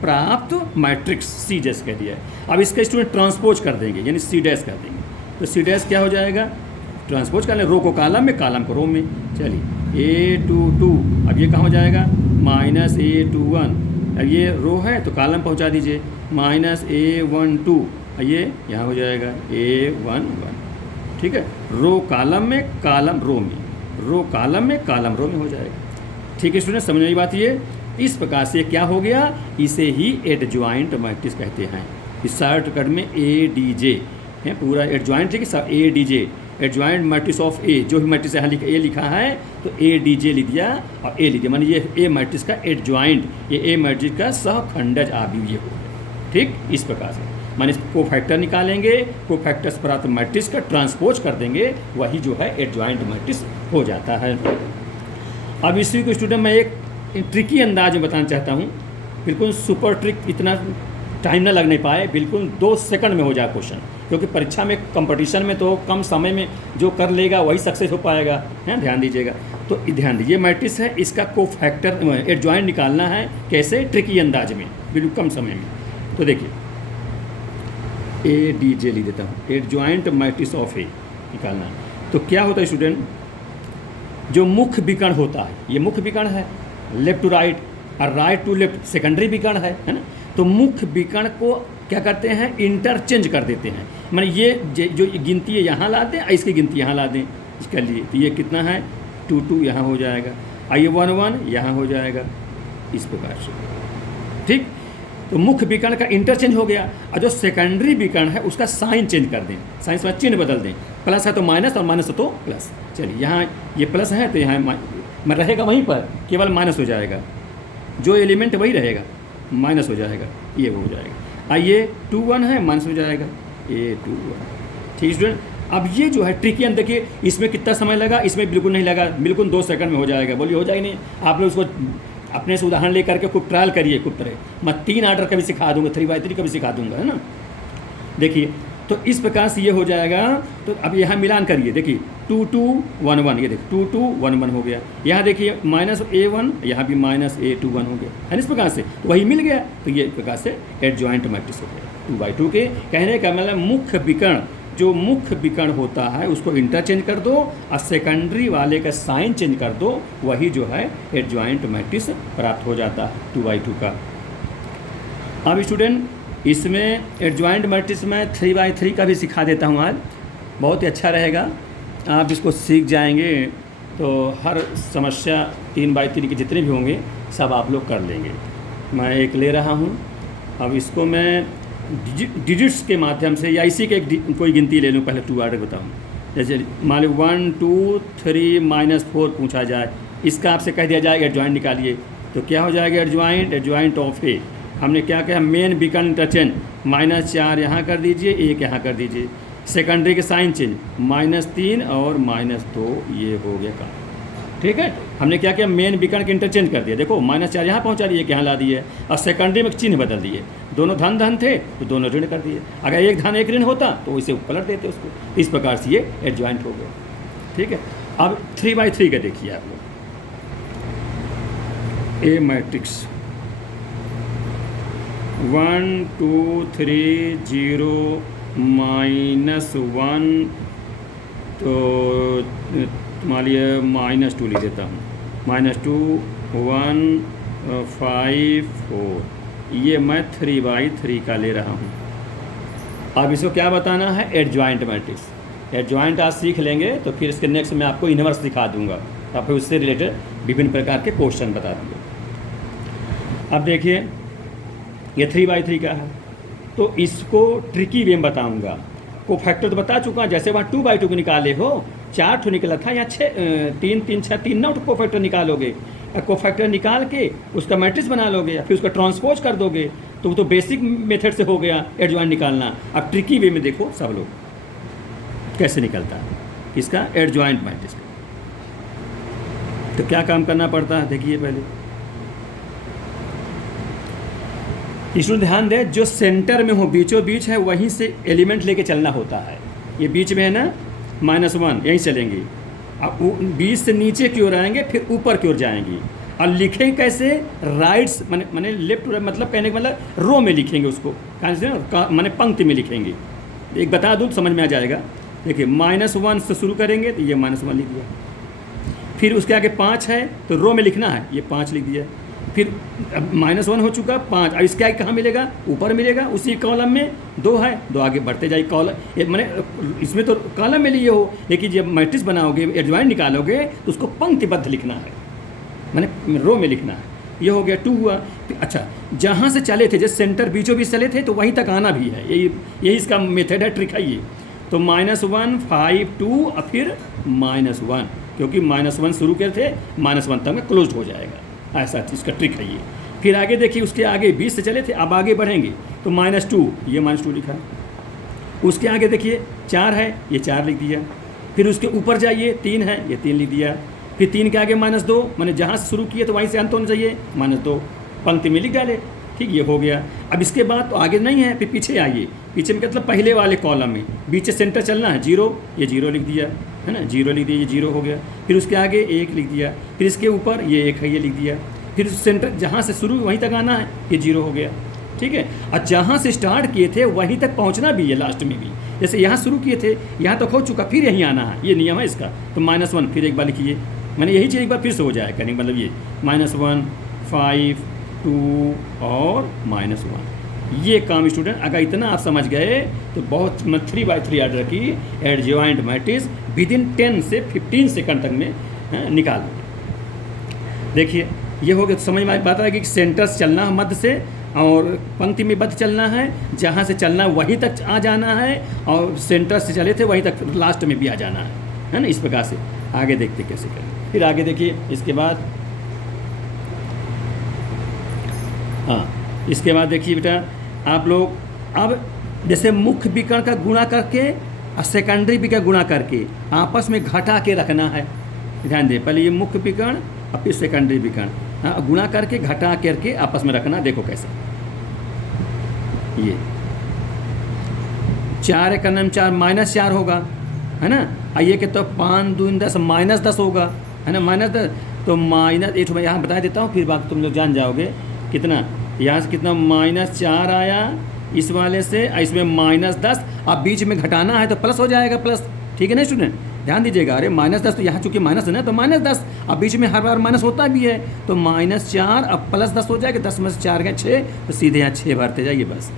प्राप्त मैट्रिक्स C डैश कह दिया है। अब इसका स्टूडेंट ट्रांसपोज कर देंगे, यानी C डैश कर देंगे, तो C डैश क्या हो जाएगा, ट्रांसपोज कर लें, रो को कॉलम में, कॉलम को रो में। चलिए A22, अब ये कहाँ हो जाएगा, माइनस A21। अब ये रो है तो कॉलम पहुँचा दीजिए, माइनस A12, ये यहाँ हो जाएगा A11। ठीक है, रो कॉलम में, कॉलम रो में, रो कॉलम में, कॉलम रो में हो जाएगा। ठीक है स्टूडेंट, समझ में बात ये। इस प्रकार से क्या हो गया, इसे ही एडजॉइंट मैट्रिक्स कहते हैं। इस शॉर्टकट में ADJ है पूरा एडजॉइंट, ठीक है सब ADJ, adjoint matrix of A। जो भी मैट्रिक्स यहाँ A लिखा है तो ADJ लिख दिया और A लिख दिया, माने ये A मैट्रिक्स का एडजॉइंट, ये A मैट्रिक्स का सहखंडज अवयव ये हो गया। ठीक, इस प्रकार से माने कोफैक्टर निकालेंगे, कोफैक्टर से प्राप्त मैट्रिक्स का ट्रांसपोज कर देंगे, वही जो है एडजॉइंट मैट्रिक्स हो जाता है। अब इसी को स्टूडेंट मैं एक ट्रिकी अंदाज में बताना चाहता हूँ, बिल्कुल सुपर ट्रिक, इतना टाइम ना लगने पाए, बिल्कुल 2 सेकंड में हो जाए क्वेश्चन, क्योंकि परीक्षा में कंपटीशन में तो कम समय में जो कर लेगा वही सक्सेस हो पाएगा, है ध्यान दीजिएगा। तो ध्यान दीजिए, मैट्रिक्स है, इसका कोफैक्टर एडजॉइंट निकालना है, कैसे, ट्रिकी अंदाज में, बिल्कुल कम समय में। तो देखिए ADJ लिख देता हूँ, एडजॉइंट मैट्रिक्स ऑफ A निकालना है। तो क्या होता है स्टूडेंट, जो मुख्य विकर्ण होता है, ये मुख्य विकर्ण है, लेफ्ट टू राइट और राइट टू लेफ्ट सेकेंडरी विकर्ण है ना। तो मुख्य विकर्ण को क्या करते हैं, इंटरचेंज कर देते हैं, माने ये जो गिनती है यहाँ ला दें, इसकी गिनती यहाँ ला दें इसके लिए। तो ये कितना है, 2 2 यहाँ हो जाएगा, और ये 1 1 यहाँ हो जाएगा, इस प्रकार से। ठीक, तो मुख्य विकर्ण का इंटरचेंज हो गया, और जो सेकेंडरी विकर्ण है उसका साइन चेंज कर दें, साइन में चिन्ह बदल दें, प्लस है तो माइनस और माइनस है तो प्लस। चलिए यहाँ ये प्लस है तो यहाँ में रहेगा वहीं पर, केवल माइनस हो जाएगा, जो एलिमेंट वही रहेगा, माइनस हो जाएगा, ये वो हो जाएगा। और ये 2 1 है, माइनस हो जाएगा, ये 2 1। ठीक स्टूडेंट, अब ये जो है ट्रिकी अंत, देखिए इसमें कितना समय लगा, इसमें बिल्कुल नहीं लगा, बिल्कुल 2 सेकंड में हो जाएगा। बोलिए हो जाएगा नहीं, आप लोग उसको अपने से उदाहरण लेकर के खूब ट्रायल करिए, खूब तरह। मैं 3 आर्डर का भी सिखा दूंगा, 3x3 का भी सिखा दूंगा, है ना। देखिए तो इस प्रकार से ये हो जाएगा। तो अब यहाँ मिलान करिए, देखिए 2 2 1 1, ये देखिए 2 2 1 1 हो गया। यहाँ देखिए माइनस A1, यहाँ भी माइनस A21 हो गया, है इस प्रकार से, तो वही मिल गया। तो ये प्रकार से एडजॉइंट मैट्रिक्स हो गया। 2x2 के कहने का मतलब मुख्य विकर्ण, जो मुख्य विकर्ण होता है उसको इंटरचेंज कर दो और सेकेंडरी वाले का साइन चेंज कर दो, वही जो है एडजॉइंट मैट्रिक्स प्राप्त हो जाता है 2x2 का। अब स्टूडेंट इसमें एडजॉइंट मैट्रिक्स में 3x3 का भी सिखा देता हूँ आज, बहुत ही अच्छा रहेगा, आप इसको सीख जाएंगे तो हर समस्या 3x3 के जितने भी होंगे सब आप लोग कर लेंगे। मैं एक ले रहा हूँ, अब इसको मैं डिजिट्स के माध्यम से या इसी के कोई गिनती ले लूँ, पहले 2 आर्डर बताऊँ। जैसे मान लो 1 2 3 -4 पूछा जाए, इसका आपसे कह दिया जाएगा एडजॉइंट निकालिए, तो क्या हो जाएगा एडजॉइंट ऑफ ए। हमने क्या कहा, मेन विकर्ण इंटरचेंज, -4 यहाँ कर दीजिए, 1 यहाँ कर दीजिए, सेकेंडरी के साइन चेंज -3 और -2, ये हो गया काम। ठीक है, हमने क्या किया, मेन विकर्ण के इंटरचेंज कर दिया। देखो -4 यहाँ पहुँचा दिए, यहाँ ला दिए, और सेकेंडरी में चिन्ह बदल दिए। दोनों धन धन थे तो दोनों ऋण कर दिए। अगर एक धन एक ऋण होता तो इसे पलट देते उसको। इस प्रकार से ये एडजॉइंट हो गया। ठीक है, अब 3/3 का देखिए आप लोग। ए मैट्रिक्स 1 2 3 0 -1, तो मान लिया -2 लिख देता हूँ, -2 1 5 4, ये मैं 3/3 का ले रहा हूँ। अब इसको क्या बताना है, एडजॉइंट मैट्रिक्स। एडजॉइंट आज सीख लेंगे तो फिर इसके नेक्स्ट में आपको इनवर्स दिखा दूंगा, और फिर उससे रिलेटेड विभिन्न प्रकार के क्वेश्चन बता दूँगा। अब देखिए ये 3/3 का है, तो इसको ट्रिकी वे में बताऊँगा। को फैक्टर तो बता चुका, जैसे वहाँ 2/2 को निकाले हो, 4 ठो निकला था, यहाँ 3 3 6 3 9 को फैक्टर निकालोगे। को फैक्टर निकाल के उसका मैट्रिक्स बना लोगे, फिर उसका ट्रांसपोज कर दोगे, तो वो तो बेसिक मेथड से हो गया एडजॉइंट निकालना। अब ट्रिकी वे में देखो सब लोग कैसे निकलता है इसका एडजॉइंट मैट्रिक्स। तो क्या काम करना पड़ता है, देखिए पहले इसमें ध्यान दें, जो सेंटर में हो, बीचों बीच है, वहीं से एलिमेंट लेके चलना होता है। ये बीच में है ना, -1 यहीं चलेंगे। अब बीच से नीचे की ओर आएंगे, फिर ऊपर की ओर जाएंगी। और लिखेंगे कैसे, राइट्स माने लेफ्ट, मतलब कहने का मतलब रो में लिखेंगे उसको, माने पंक्ति में लिखेंगे। एक बता दूँ समझ में आ जाएगा। देखिए -1 से शुरू करेंगे तो ये -1 लिख दिया, फिर उसके आगे 5 है तो रो में लिखना है, ये 5 लिख दिया। फिर अब -1 हो चुका, 5, अब इसके आगे कहाँ मिलेगा, ऊपर मिलेगा, उसी कॉलम में 2 है, 2 आगे बढ़ते जाइए। कॉलम मैंने इसमें तो कॉलम में लिए हो, लेकिन जब मैट्रिक्स बनाओगे, एडजॉइंट निकालोगे, तो उसको पंक्तिबद्ध लिखना है, मैंने रो में लिखना है। ये हो गया 2 हुआ। अच्छा, जहाँ से चले थे, जैसे सेंटर बीचों बीच चले थे, तो वहीं तक आना भी है, यही इसका मेथड है, ट्रिक है ये। तो -1 5 2 और फिर -1, क्योंकि -1 शुरू करे थे, -1 तक में क्लोज हो जाएगा, ऐसा इसका ट्रिक है ये। फिर आगे देखिए, उसके आगे 20 से चले थे, अब आगे बढ़ेंगे तो -2, ये -2 लिखा। उसके आगे देखिए 4 है, ये 4 लिख दिया। फिर उसके ऊपर जाइए, 3 है, ये 3 लिख दिया। फिर 3 के आगे -2, मैंने जहाँ से शुरू किए तो वहीं से अंत होना चाहिए, -2 पंक्ति में लिख डाले। ठीक, ये हो गया। अब इसके बाद तो आगे नहीं है, फिर पीछे आइए। पीछे में मतलब पहले वाले कॉलम में बीच से सेंटर चलना है, 0, ये 0 लिख दिया, है ना, 0 लिख दिया, ये 0 हो गया। फिर उसके आगे 1 लिख दिया, फिर इसके ऊपर ये 1 है, ये लिख दिया। फिर सेंटर जहाँ से शुरू वहीं तक आना है, ये 0 हो गया। ठीक है, और जहाँ से स्टार्ट किए थे वहीं तक पहुँचना भी है, लास्ट में भी। जैसे यहाँ शुरू किए थे, यहाँ तक हो चुका, फिर यहीं आना है, ये नियम है इसका। तो -1 फिर एक बार लिखिए, मैंने यही चीज़ एक बार फिर से हो जाए, कहने का मतलब ये -1 5 2 और -1। ये काम स्टूडेंट अगर इतना आप समझ गए तो बहुत 3/3 ऑर्डर की एडजॉइंट मैट्रिक्स विदिन 10 से 15 सेकंड तक में निकाल लो। देखिए ये हो गया, तो समझ में बात है कि सेंटर से चलना है, मध्य से, और पंक्ति में बद्ध चलना है, जहाँ से चलना है वहीं तक आ जाना है, और सेंटर से चले थे वहीं तक लास्ट में भी आ जाना है ना। इस प्रकार से आगे देखते कैसे करें। फिर आगे देखिए, इसके बाद हाँ, इसके बाद देखिए बेटा आप लोग, अब जैसे मुख्य विकर्ण का गुणा करके और सेकेंडरी विकर्ण गुणा करके आपस में घटा के रखना है। ध्यान दें, पहले ये मुख्य विकर्ण और फिर सेकेंडरी विकर्ण, हाँ, गुणा करके घटा करके आपस में रखना। देखो कैसे, ये 4 एक नाम 4 -4 होगा, है ना। आइए कि तो 5 2 10 -10 होगा, है ना, -10। तो -8 मैं यहाँ बता देता हूँ, फिर बात तुम लोग जान जाओगे कितना। यहाँ से कितना -4 आया इस वाले से, इसमें -10। अब बीच में घटाना है तो प्लस हो जाएगा, प्लस। ठीक है ना स्टूडेंट, ध्यान दीजिएगा। अरे -10 तो यहाँ चूँकि माइनस है ना, तो -10। अब बीच में हर बार माइनस होता भी है, तो -4 अब +10 हो जाएगा। 10 में से 4 गए 6, तो सीधे यहाँ 6 भरते जाइए, बस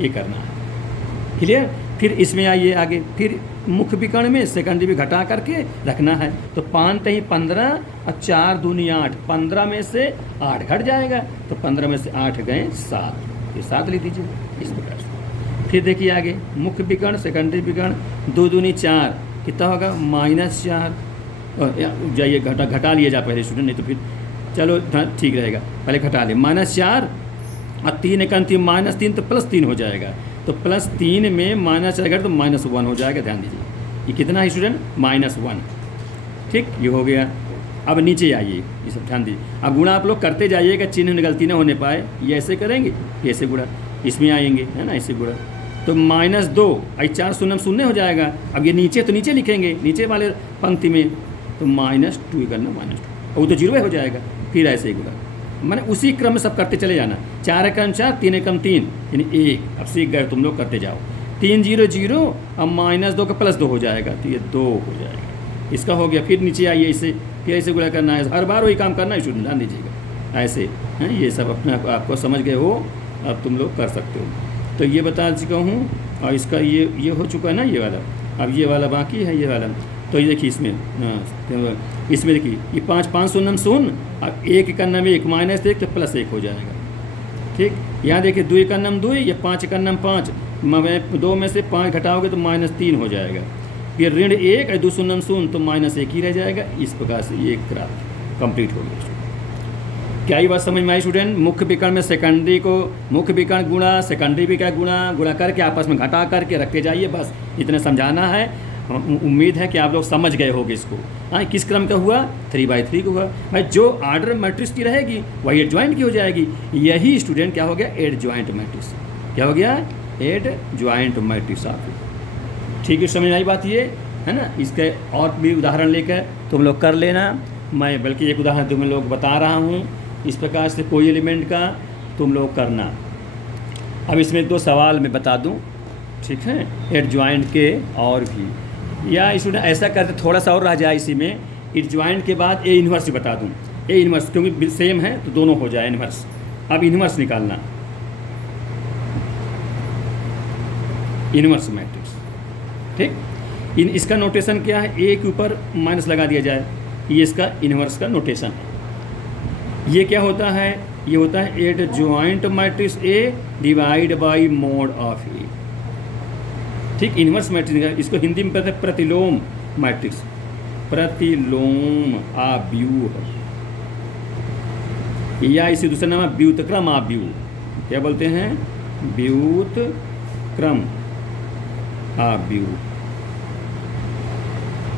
ये करना है। क्लियर। फिर इसमें आइए आगे, फिर मुख्य विकर्ण में सेकेंडरी भी घटा करके रखना है। तो 5 ही 15 और 4 दूनी 8, 15 में से 8 घट जाएगा, तो 15 में से 8 गए 7, फिर 7 लिख दीजिए इस प्रकार से। फिर देखिए आगे, मुख्य विकर्ण सेकेंडरी विकर्ण, 2 दूनी 4, कितना होगा -4। जाइए घटा लिए जा पहले स्टूडेंट, नहीं तो फिर चलो ठीक रहेगा, पहले घटा ले। -4 और 3 एक अंतिम -3, तो +3 हो जाएगा। तो +3 में माइनस अगर तो -1 हो जाएगा। ध्यान दीजिए, ये कितना है स्टूडेंट, -1। ठीक, ये हो गया। अब नीचे आइए, ये सब ध्यान दीजिए। अब गुणा आप लोग करते जाइएगा, चिन्ह में गलती ना होने पाए। ये ऐसे करेंगे, ये ऐसे गुणा, इसमें आएंगे, है ना, ऐसे गुणा। तो -2 आई 4 शून्य शून्य हो जाएगा। अब ये नीचे तो नीचे लिखेंगे, नीचे वाले पंक्ति में, तो -2 करना -2, वो तो 0 हो जाएगा। फिर ऐसे ही गुणा, मैंने उसी क्रम में सब करते चले जाना। 4 एकम 4, 3 एकम 3, यानी 1। अब सीख गए तुम लोग, करते जाओ। 3 0 0, अब -2 का +2 हो जाएगा, तो ये 2 हो जाएगा। इसका हो गया। फिर नीचे आइए, इसे फिर ऐसे गुणा करना है। हर बार वही काम करना है, शुरू ध्यान दीजिएगा। ऐसे हैं, ये सब अपने आपको समझ गए हो, अब तुम लोग कर सकते हो। तो ये बता चुका हूँ, और इसका ये हो चुका है ना, ये वाला। अब ये वाला बाकी है, ये वाला। तो ये देखिए इसमें, तो इसमें देखिए ये 5 5 शून्य शून्य, अब 1 एकन्नम 1 -1 तो +1 हो जाएगा। ठीक, यहाँ देखिए 2 एकन्नम 2, ये 5 एकन्नम 5, 2 में से 5 घटाओगे तो -3 हो जाएगा। ये ऋण 1 और 2 शून्य शून्य, तो -1 ही रह जाएगा। इस प्रकार से ये क्राफ्ट कंप्लीट हो गया। क्या ये बात समझ में आई स्टूडेंट? मुख्य विकर्ण में सेकेंडरी को मुख्य विकर्ण गुणा, सेकेंडरी विकर्ण गुणा करके आपस में घटा करके रखते जाइए, बस इतना समझाना है। उम्मीद है कि आप लोग समझ गए होंगे इसको। हाँ, किस क्रम का हुआ? 3/3 का हुआ। भाई जो आर्डर मैट्रिक्स की रहेगी वही एडजॉइंट की हो जाएगी। यही स्टूडेंट क्या हो गया? Adjoint matrix. क्या हो गया? Adjoint matrix. आप ठीक है, समझ आई बात ये है ना? इसके और भी उदाहरण लेकर तुम लोग कर लेना। मैं बल्कि एक उदाहरण तुम लोग बता रहा हूँ, इस प्रकार से कोई एलिमेंट का तुम लोग करना। अब इसमें 2 सवाल मैं बता दूँ, ठीक है, एडजॉइंट के और भी, या इसमें ऐसा करते थोड़ा सा और रह जाए इसी में। एडजॉइंट के बाद ए इन्वर्स बता दूँ। ए इन्वर्स क्योंकि सेम है तो दोनों हो जाए इन्वर्स। अब इन्वर्स निकालना, इन्वर्स मैट्रिक्स। ठीक, इसका नोटेशन क्या है? ए के ऊपर माइनस लगा दिया जाए, ये इसका इन्वर्स का नोटेशन है। ये क्या होता है? ये होता है adjoint matrix A divide by mod of A. ठीक, इन्वर्स मैट्रिक्स, इसको हिंदी में कहते हैं प्रतिलोम मैट्रिक्स। प्रतिलोम आव्यूह, या इसे दूसरा नाम है व्युत्क्रम आव्यूह। क्या बोलते हैं? व्युत्क्रम आव्यूह।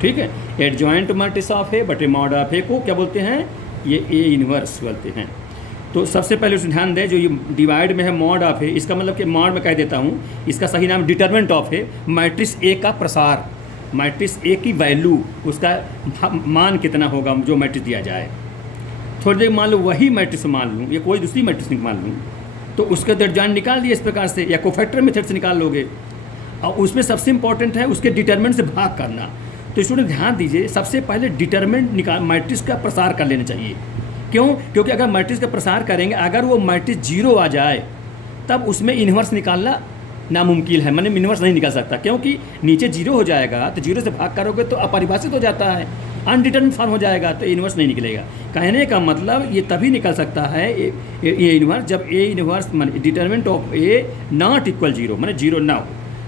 ठीक है, एडजॉइंट मैट्रिक्स ऑफ ए बटे मॉड ऑफ ए को क्या बोलते हैं? ये ए इन्वर्स बोलते हैं। तो सबसे पहले उसमें ध्यान दें, जो ये डिवाइड में है मॉड ऑफ ए, इसका मतलब कि मॉड में कह देता हूँ, इसका सही नाम determinant of A. Matrix A का प्रसार, मैट्रिक्स ए की वैल्यू, उसका मान कितना होगा जो मैट्रिक्स दिया जाए। थोड़ी देर मान लो वही मैट्रिक्स मान लूँ या कोई दूसरी मैट्रिक्स मान लूँ, तो उसका एडजॉइंट निकाल दिए इस प्रकार से, या कोफैक्टर मेथड से निकाल लोगे। और उसमें सबसे इंपॉर्टेंट है उसके डिटरमिनेंट से भाग करना। तो स्टूडेंट ध्यान दीजिए, सबसे पहले डिटरमिनेंट मैट्रिक्स का प्रसार कर लेना चाहिए। क्यों? क्योंकि अगर मैट्रिक्स का प्रसार करेंगे, अगर वो मैट्रिक्स 0 आ जाए तब उसमें इन्वर्स निकालना नामुमकिन है, मैंने इन्वर्स नहीं निकाल सकता। क्योंकि नीचे 0 हो जाएगा तो 0 से भाग करोगे तो अपरिभाषित हो जाता है, अनडिटरमिनेट फॉर्म हो जाएगा, तो इन्वर्स नहीं निकलेगा। कहने का मतलब ये तभी निकल सकता है ये इन्वर्स, जब ए इन्वर्स माने determinant of A not equal 0, माने 0 ना हो,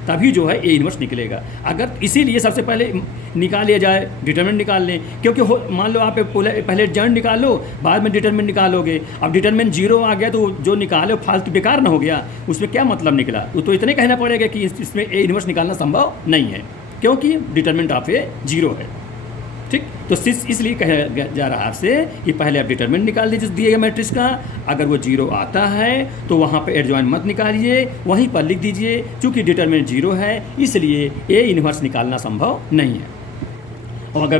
तभी जो है ए इन्वर्स निकलेगा। अगर इसीलिए सबसे पहले निकाल लिया जाए, डिटरमिनेंट निकाल लें। क्योंकि मान लो आप पहले एडजॉइंट निकालो, बाद में डिटरमिनेंट निकालोगे। अब डिटरमिनेंट 0 आ गया तो जो निकाले फालतू बेकार ना हो गया, उसमें क्या मतलब निकला? तो इतने कहना पड़ेगा कि इसमें ए इन्वर्स निकालना संभव नहीं है, क्योंकि डिटरमिनेंट ऑफ ए 0 है। ठीक, तो इसलिए कहा जा रहा है आपसे कि पहले आप डिटरमिनेंट निकाल लीजिए दिए गए मैट्रिक्स का। अगर वो 0 आता है तो वहाँ पे एडजॉइंट मत निकालिए, वहीं पर लिख दीजिए चूँकि डिटरमिनेंट 0 है इसलिए ए इन्वर्स निकालना संभव नहीं है। और अगर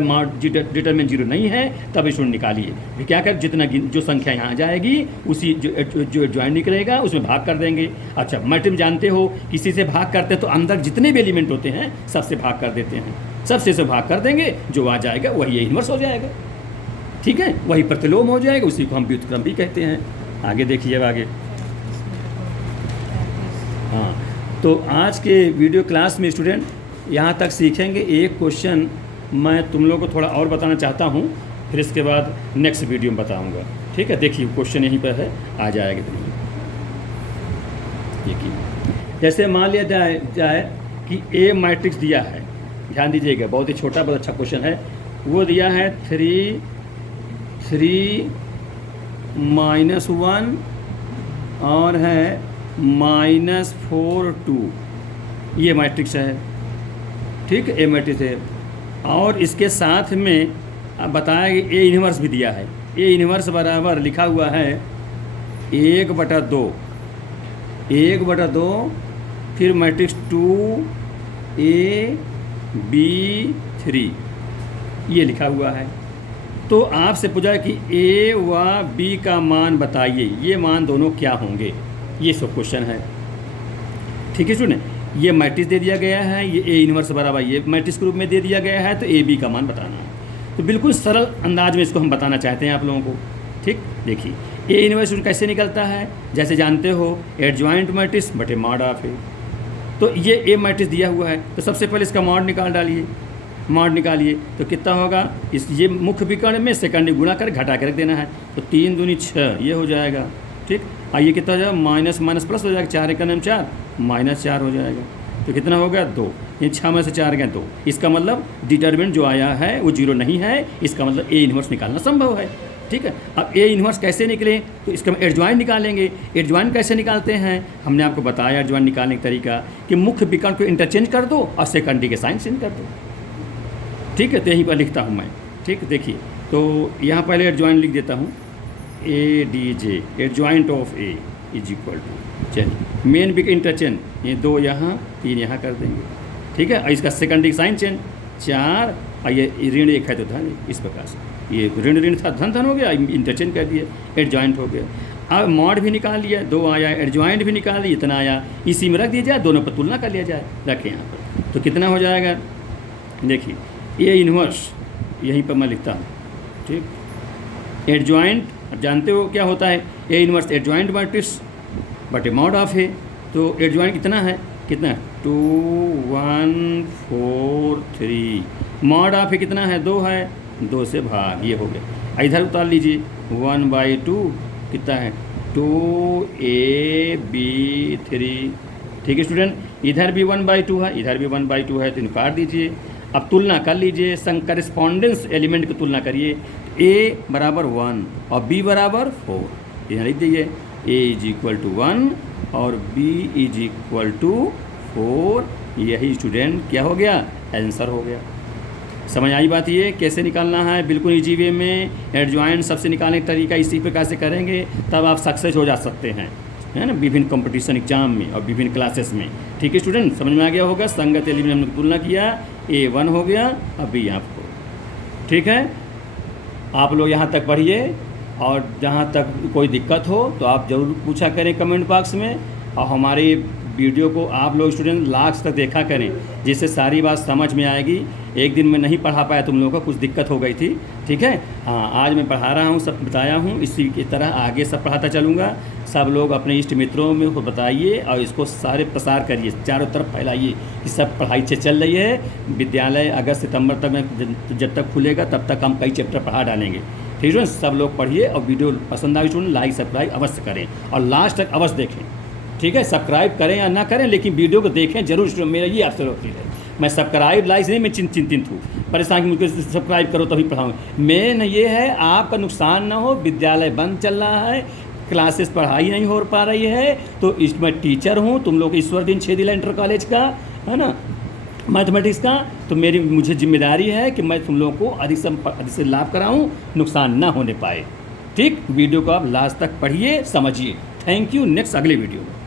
डिटरमिनेंट 0 नहीं है तब इसको निकालिए। फिर क्या कर, जितना जो संख्या यहाँ आ जाएगी उसी जो एडजॉइंट निकलेगा उसमें भाग कर देंगे। अच्छा, मैट्रिक्स जानते हो, किसी से भाग करते तो अंदर जितने भी एलिमेंट होते हैं सबसे भाग कर देते हैं, सबसे से भाग कर देंगे, जो आ जाएगा वही इन्वर्स हो जाएगा। ठीक है, वही प्रतिलोम हो जाएगा, उसी को हम व्युत्क्रम भी कहते हैं। आगे देखिए, अब आगे। हाँ, तो आज के वीडियो क्लास में स्टूडेंट यहाँ तक सीखेंगे। एक क्वेश्चन मैं तुम लोगों को थोड़ा और बताना चाहता हूँ, फिर इसके बाद नेक्स्ट वीडियो में बताऊँगा। ठीक है, देखिए क्वेश्चन यहीं पर है, आ जाएगा। देखिए, जैसे मान लिया जाए कि ए मैट्रिक्स दिया है, ध्यान दीजिएगा, बहुत ही छोटा बहुत अच्छा क्वेश्चन है। वो दिया है 3 3 -1 और है -4 2, ये मैट्रिक्स है। ठीक, ए मैट्रिक्स है। और इसके साथ में अब बताया कि ए इन्वर्स भी दिया है। ए इन्वर्स बराबर लिखा हुआ है 1/2, 1/2 फिर मैट्रिक्स 2A B3 ये लिखा हुआ है। तो आपसे पूछा कि ए व बी का मान बताइए, ये मान दोनों क्या होंगे, ये सब क्वेश्चन है। ठीक है स्टूडेंट, ये मैट्रिक्स दे दिया गया है, ये ए इन्वर्स बराबर ये मैट्रिक्स के रूप में दे दिया गया है, तो ए बी का मान बताना है। तो बिल्कुल सरल अंदाज में इसको हम बताना चाहते हैं आप लोगों को। ठीक, देखिए ए इन्वर्स कैसे निकलता है, जैसे जानते हो एडजॉइंट मैट्रिक्स बटे मॉड ऑफ ए। तो ये ए मैट्रिक्स दिया हुआ है, तो सबसे पहले इसका मॉड निकाल डालिए, मॉड निकालिए तो कितना होगा, इस ये मुख्य विकर्ण में सेकंड गुणा कर घटा के रख देना है, तो 3 दूनी 6 ये हो जाएगा। ठीक, और ये कितना हो जाएगा, माइनस माइनस प्लस हो जाएगा, 4 × 4 -4 हो जाएगा, तो कितना हो गया 2। ये 6 में से 4 गए 2, इसका मतलब डिटर्मिनेंट जो आया है वो 0 नहीं है, इसका मतलब ए इन्वर्स निकालना संभव है। ठीक है, अब ए इन्वर्स कैसे निकले, तो इसका एडजॉइंट निकालेंगे। एडजॉइंट कैसे निकालते हैं, हमने आपको बताया एडजॉइंट निकालने का तरीका कि मुख्य विकर्ण को इंटरचेंज कर दो और सेकेंडरी के साइन चेंज कर दो। ठीक है, तो यहीं पर लिखता हूँ मैं। ठीक, देखिए तो यहाँ पहले एडजॉइंट लिख देता हूँ, A D J adjoint of A is equal to, चलिए मेन विकर्ण इंटरचेंज, ये 2 यहाँ 3 यहाँ कर देंगे। ठीक है, और इसका सेकेंडरी साइन चेंज 4, और ये ऋण 1 है तो धन, इस प्रकार से ये ऋण था धन हो गया, इंटरचेंज कर दिए, एडजॉइंट हो गया। अब मॉड भी निकाल लिया, 2 आया, एडजॉइंट भी निकाल लिया, इतना आया, इसी में रख दिया जाए, दोनों पर तुलना कर लिया जाए, रखें यहाँ पर, तो कितना हो जाएगा, देखिए ए इन्वर्स यहीं पर मैं लिखता हूँ। ठीक, एडजॉइंट जानते हो क्या होता है, ए इन्वर्स एडजॉइंट मैट्रिक्स बटे मॉड ऑफ ए, तो एडजॉइंट कितना है, कितना 2 1 4 3, मॉड ऑफ ए कितना है, 2 है, 2 से भाग, ये हो गया। इधर उतार लीजिए 1/2 कितना है 2AB3। ठीक है स्टूडेंट, इधर भी 1/2 है, इधर भी 1/2 है, तो इनको काट दीजिए। अब तुलना कर लीजिए, करेस्पॉन्डेंस एलिमेंट की तुलना करिए, A बराबर 1 और B बराबर 4, यहाँ लिख दीजिए A = 1 और B = 4। यही स्टूडेंट क्या हो गया, आंसर हो गया। समझ आई बात, ये कैसे निकालना है, बिल्कुल इजी वे में। एडजॉइंट सबसे निकालने का तरीका इसी प्रकार से करेंगे, तब आप सक्सेस हो जा सकते हैं, है ना, विभिन्न कंपटीशन एग्जाम में और विभिन्न क्लासेस में। ठीक है स्टूडेंट, समझ में आ गया होगा। संगत एलिमेंट हमने तुलना किया, A1 हो गया, अब B यहाँ पर। ठीक है, आप लोग यहाँ तक पढ़िए, और जहाँ तक कोई दिक्कत हो तो आप ज़रूर पूछा करें कमेंट बॉक्स में, और हमारे वीडियो को आप लोग स्टूडेंट लास्ट तक देखा करें, जिससे सारी बात समझ में आएगी। एक दिन में नहीं पढ़ा पाया, तुम लोगों को कुछ दिक्कत हो गई थी। ठीक है, हाँ आज मैं पढ़ा रहा हूँ, सब बताया हूँ, इसी की तरह आगे सब पढ़ाता चलूँगा। सब लोग अपने इष्ट मित्रों में को बताइए और इसको सारे प्रसार करिए, चारों तरफ फैलाइए कि सब पढ़ाई से चल रही है। विद्यालय अगस्त सितंबर तक में जब तक खुलेगा तब तक हम कई चैप्टर पढ़ा डालेंगे। ठीक है, सब लोग पढ़िए, और वीडियो पसंद आई स्टूडेंट लाइक सब्सक्राइब अवश्य करें और लास्ट तक अवश्य देखें। ठीक है, सब्सक्राइब करें या ना करें, लेकिन वीडियो को देखें जरूर स्टूडेंट, मेरा ये आपसे होती है। मैं सब्सक्राइब लाइक नहीं, मैं चिंतित हूँ, परेशान कि मुझे सब्सक्राइब करो तभी पढ़ाऊँ। मेन ये है आपका नुकसान ना हो, विद्यालय बंद चल रहा है, क्लासेस पढ़ाई नहीं हो पा रही है, तो मैं टीचर हूँ, तुम लोग ईश्वर दिन छेदिला इंटर कॉलेज का, है ना, मैथमेटिक्स का, तो मुझे जिम्मेदारी है कि मैं तुम लोगों को अधिक से लाभ कराऊँ, नुकसान ना होने पाए। ठीक, वीडियो को आप लास्ट तक पढ़िए, समझिए। थैंक यू, नेक्स्ट अगले वीडियो में।